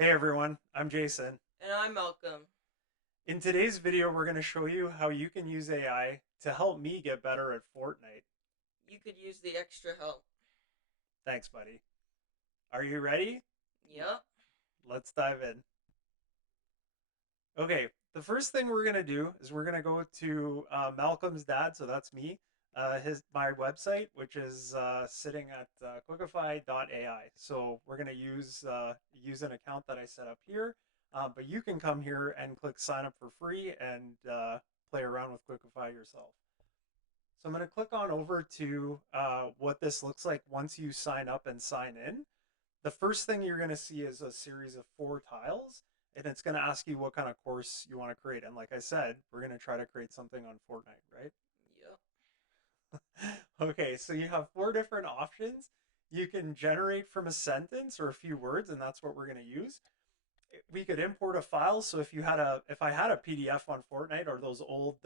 Hey everyone, I'm Jason. And I'm Malcolm. In today's video, we're going to show you how you can use AI to help me get better at Fortnite. You could use the extra help. Thanks, buddy. Are you ready? Yep. Let's dive in. Okay, the first thing we're going to do is we're going to go to Malcolm's dad, so that's me, my website, which is sitting at quickify.ai. So we're going to use an account that I set up here, but you can come here and click sign up for free and play around with Quickify yourself. So I'm going to click on over to what this looks like once you sign up and sign in. The first thing you're going to see is a series of 4 tiles, and it's going to ask you what kind of course you want to create. And like I said, we're going to try to create something on Fortnite, right? Yep. Okay, so you have 4 different options. You can generate from a sentence or a few words, and that's what we're going to use. We could import a file. So if I had a PDF on Fortnite or those old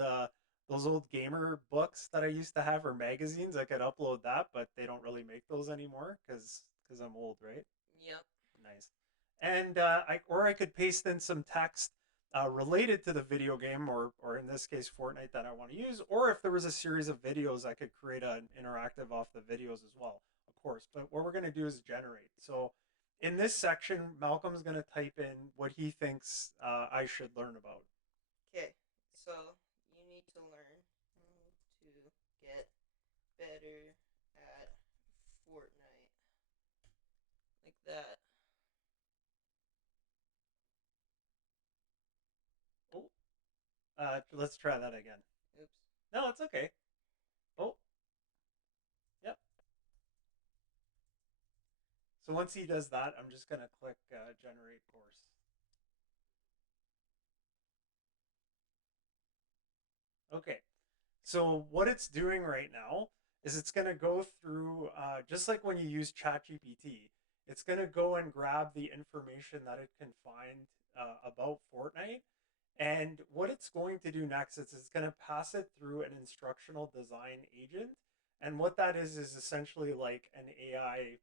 gamer books that I used to have or magazines, I could upload that, but they don't really make those anymore because I'm old, right? Yep. Nice. And I could paste in some text related to the video game, or in this case, Fortnite that I want to use. Or if there was a series of videos, I could create an interactive off the videos as well, of course. But what we're going to do is generate. So in this section, Malcolm's going to type in what he thinks I should learn about. Okay. So you need to learn how to get better at Fortnite. Like that. Oh, let's try that again. Oops. No, it's okay. Oh, yep. So once he does that, I'm just going to click generate course. Okay. So what it's doing right now is it's going to go through, just like when you use ChatGPT, it's going to go and grab the information that it can find about Fortnite. And what it's going to do next is it's going to pass it through an instructional design agent. And what that is essentially like an AI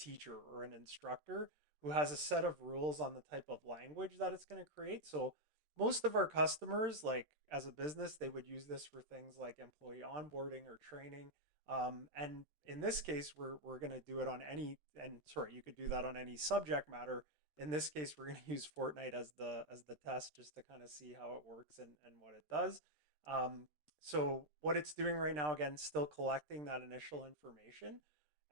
teacher or an instructor who has a set of rules on the type of language that it's going to create. So most of our customers, like as a business, they would use this for things like employee onboarding or training. And in this case, we're going to do it on any, and sorry, you could do that on any subject matter. In this case, we're going to use Fortnite as the test just to kind of see how it works and what it does. So what it's doing right now, again, still collecting that initial information.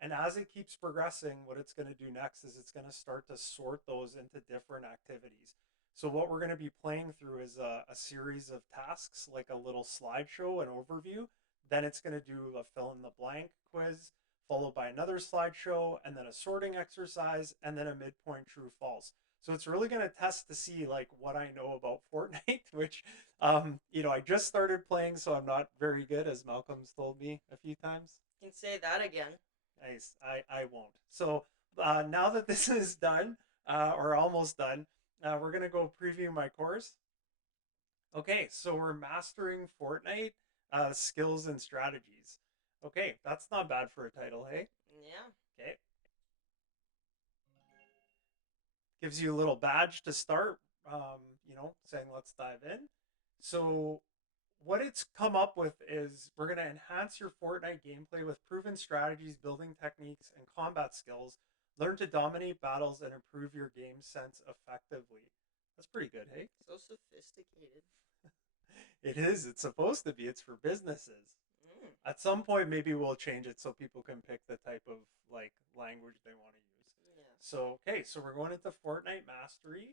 And as it keeps progressing, what it's going to do next is it's going to start to sort those into different activities. So what we're going to be playing through is a series of tasks, like a little slideshow, an overview. Then it's going to do a fill in the blank quiz, followed by another slideshow, and then a sorting exercise, and then a midpoint true false. So it's really going to test to see like what I know about Fortnite, which I just started playing, so I'm not very good, as Malcolm's told me a few times. You can say that again. Nice. I won't. So now that this is done, or almost done, we're gonna go preview my course. Okay, so we're mastering Fortnite skills and strategies. Okay, that's not bad for a title, hey? Yeah. Okay, gives you a little badge to start. Saying let's dive in. So what it's come up with is we're going to enhance your Fortnite gameplay with proven strategies, building techniques, and combat skills. Learn to dominate battles and improve your game sense effectively. That's pretty good, hey? So sophisticated. It is. It's supposed to be. It's for businesses. Mm. At some point, maybe we'll change it so people can pick the type of like language they want to use. Yeah. So, okay, so we're going into Fortnite Mastery.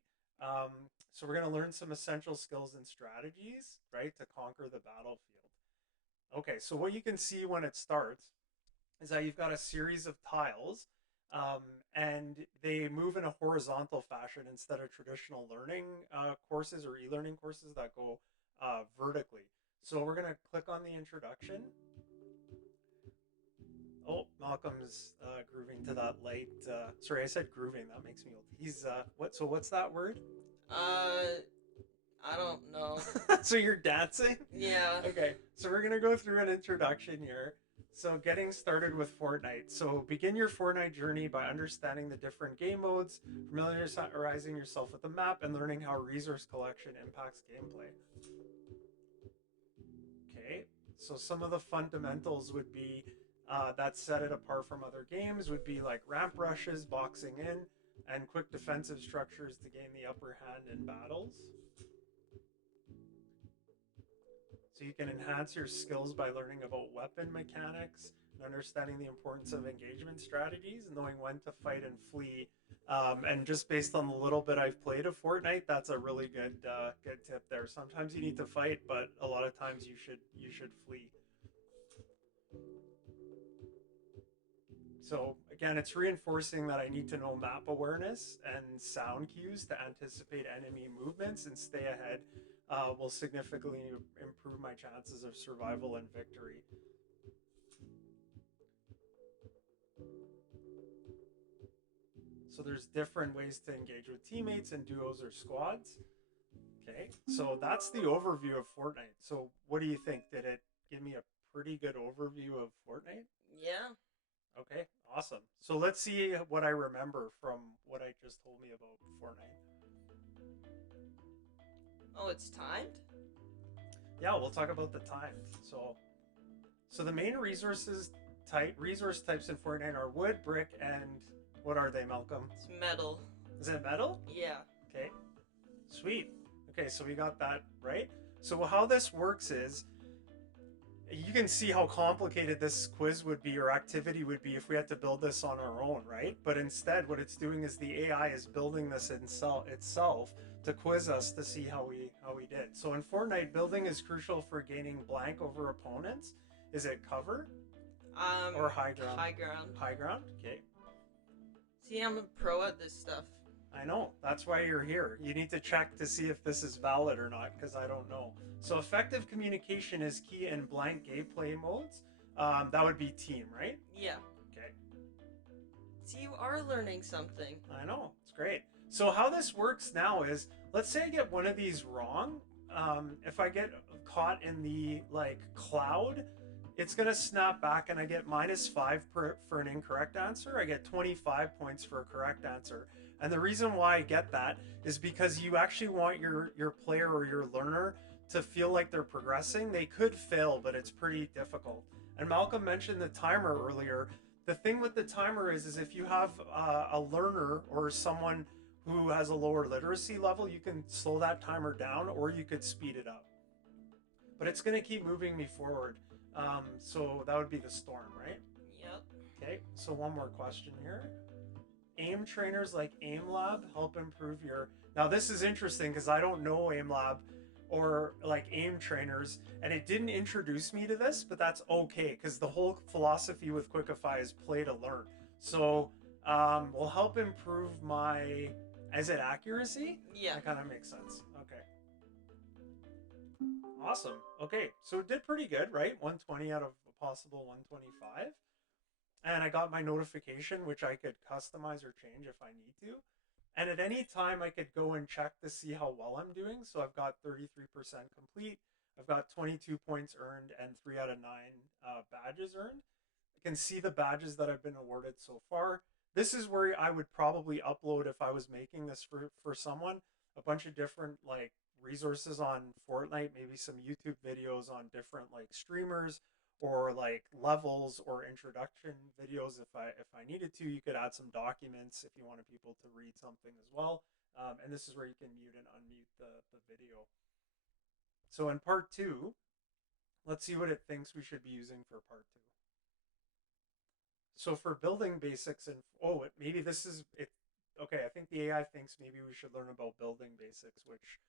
So we're going to learn some essential skills and strategies, right, to conquer the battlefield. Okay, so what you can see when it starts is that you've got a series of tiles, um, and they move in a horizontal fashion instead of traditional learning courses or e-learning courses that go vertically. So we're going to click on the introduction. Oh, Malcolm's grooving to that light. Sorry, I said grooving. That makes me old. He's what? So what's that word? Uh, I don't know. So you're dancing? Yeah. Okay, so we're gonna go through an introduction here. So, getting started with Fortnite. So, begin your Fortnite journey by understanding the different game modes, familiarizing yourself with the map, and learning how resource collection impacts gameplay. Okay, so some of the fundamentals would be that set it apart from other games would be like ramp rushes, boxing in, and quick defensive structures to gain the upper hand in battles. So you can enhance your skills by learning about weapon mechanics and understanding the importance of engagement strategies, knowing when to fight and flee. And just based on the little bit I've played of Fortnite, that's a really good tip there. Sometimes you need to fight, but a lot of times you should flee. So again, it's reinforcing that I need to know map awareness and sound cues to anticipate enemy movements and stay ahead will significantly improve my chances of survival and victory. So there's different ways to engage with teammates in duos or squads. Okay, so that's the overview of Fortnite. So what do you think? Did it give me a pretty good overview of Fortnite? Yeah. Okay, awesome. So let's see what I remember from what I just told me about Fortnite. Oh, it's timed? Yeah, we'll talk about the times. So the main resource types in Fortnite are wood, brick, and what are they, Malcolm? It's metal. Is it metal? Yeah. Okay, sweet. Okay, so we got that right. So how this works is you can see how complicated this quiz would be or activity would be if we had to build this on our own, right? But instead, what it's doing is the AI is building this itself to quiz us to see how we did. So in Fortnite, building is crucial for gaining blank over opponents. Is it cover or high ground? High ground. High ground. Okay. See, I'm a pro at this stuff. I know. That's why you're here. You need to check to see if this is valid or not, because I don't know. So effective communication is key in blank gameplay modes. That would be team, right? Yeah. Okay. See, you are learning something. I know. It's great. So how this works now is, let's say I get one of these wrong. If I get caught in the like cloud, it's gonna snap back and I get -5 for an incorrect answer. I get 25 points for a correct answer. And the reason why I get that is because you actually want your player or your learner to feel like they're progressing. They could fail, but it's pretty difficult. And Malcolm mentioned the timer earlier. The thing with the timer is if you have a learner or someone who has a lower literacy level, you can slow that timer down or you could speed it up. But it's going to keep moving me forward. So that would be the storm, right? Yep. Okay, so one more question here. Aim trainers like Aim Lab help improve your. Now, this is interesting because I don't know Aim Lab or like aim trainers, and it didn't introduce me to this, but that's okay because the whole philosophy with Quickify is play to learn. So, will help improve my. Is it accuracy? Yeah. That kind of makes sense. Okay. Awesome. Okay, so it did pretty good, right? 120 out of a possible 125. And I got my notification, which I could customize or change if I need to. And at any time, I could go and check to see how well I'm doing. So I've got 33% complete. I've got 22 points earned and 3 out of 9 badges earned. I can see the badges that I've been awarded so far. This is where I would probably upload if I was making this for someone. A bunch of different like resources on Fortnite, maybe some YouTube videos on different like streamers or like levels or introduction videos if I needed to. You could add some documents if you wanted people to read something as well. And this is where you can mute and unmute the video. So in part two, let's see what it thinks we should be using for part two. So for building basics and maybe this is it. Okay, I think the AI thinks maybe we should learn about building basics, which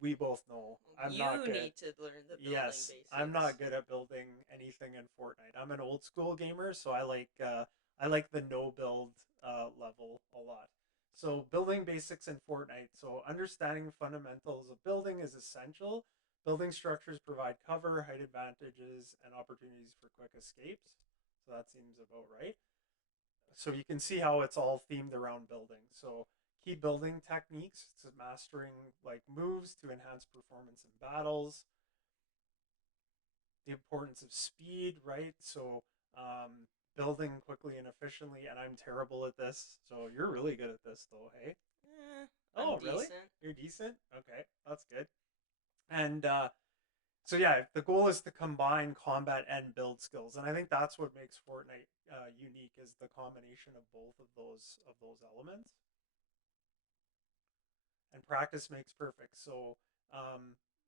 we both know I'm not You good. need to learn the building Yes, basics. I'm not good at building anything in Fortnite. I'm an old school gamer, so I like the no build level a lot. So building basics in Fortnite. So understanding fundamentals of building is essential. Building structures provide cover, height advantages, and opportunities for quick escapes. So that seems about right. So you can see how it's all themed around building. So key building techniques to mastering like moves to enhance performance in battles, the importance of speed, right? So building quickly and efficiently, and I'm terrible at this. So you're really good at this, though, hey? I'm Oh, really? decent. You're decent? Okay, that's good. And so yeah, the goal is to combine combat and build skills, and I think that's what makes Fortnite unique is the combination of both of those elements. And practice makes perfect. So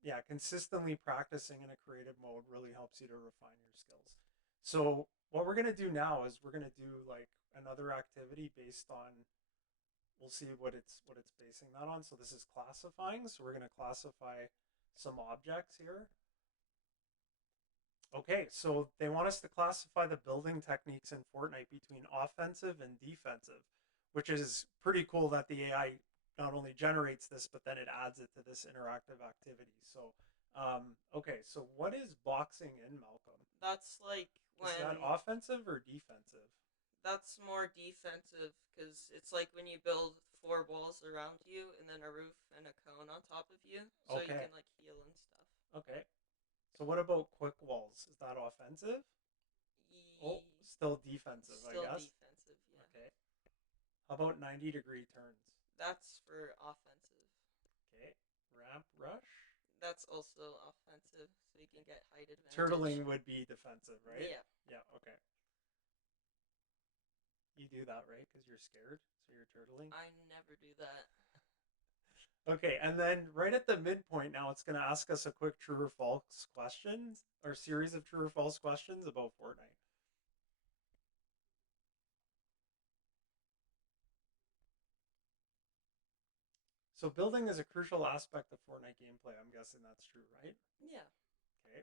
yeah, consistently practicing in a creative mode really helps you to refine your skills. So what we're gonna do now is we're gonna do like another activity based on we'll see what it's basing that on. So this is classifying. So we're gonna classify some objects here. Okay, so they want us to classify the building techniques in Fortnite between offensive and defensive, which is pretty cool that the AI not only generates this, but then it adds it to this interactive activity. So, okay, so what is boxing in, Malcolm? That's like Is that when offensive or defensive? that's more defensive because it's like when you build four walls around you and then a roof and a cone on top of you, so you Okay, can like heal and stuff. okay. So what about quick walls? Is that offensive? Oh, still defensive, I Still guess. defensive, yeah. Okay. How about 90-degree turns? That's for offensive. Okay. Ramp rush? That's also offensive, so you can get height advantage. Turtling would be defensive, right? Yeah, Yeah, okay. You do that, right? Because you're scared, so you're turtling. I never do that. Okay, and then right at the midpoint now, it's going to ask us a quick true or false questions or series of true or false questions about Fortnite. So building is a crucial aspect of Fortnite gameplay. I'm guessing that's true, right? Yeah. Okay.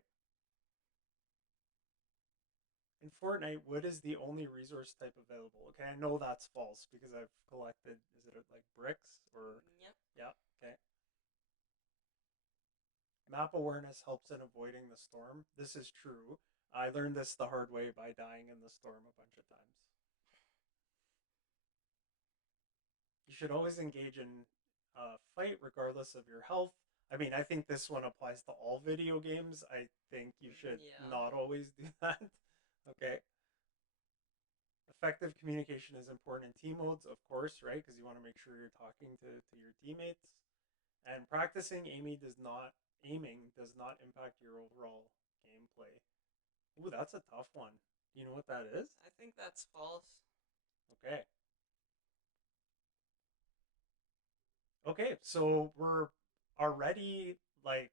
In Fortnite, wood is the only resource type available. Okay, I know that's false because I've collected, is it like bricks or, Yep. yeah, okay. Map awareness helps in avoiding the storm. This is true. I learned this the hard way by dying in the storm a bunch of times. You should always engage in a fight regardless of your health. I mean, I think this one applies to all video games. I think you should Yeah. not always do that. Okay. Effective communication is important in team modes, of course, right? Because you want to make sure you're talking to your teammates. And practicing aiming does not impact your overall gameplay. Ooh, that's a tough one. Do you know what that is? I think that's false. Okay. Okay, so we're already like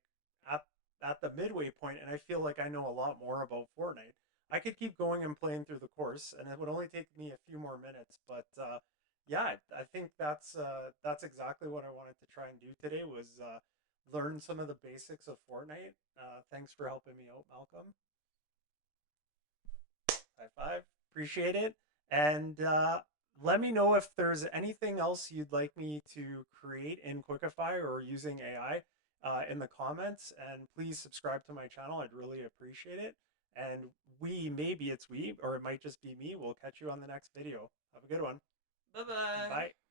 at at the midway point, and I feel like I know a lot more about Fortnite. I could keep going and playing through the course, and it would only take me a few more minutes. But yeah, I think that's exactly what I wanted to try and do today was learn some of the basics of Fortnite. Thanks for helping me out, Malcolm. High five. Appreciate it. And let me know if there's anything else you'd like me to create in Quickify or using AI in the comments. And please subscribe to my channel. I'd really appreciate it. And maybe it's we, or it might just be me. We'll catch you on the next video. Have a good one. Bye bye. Bye.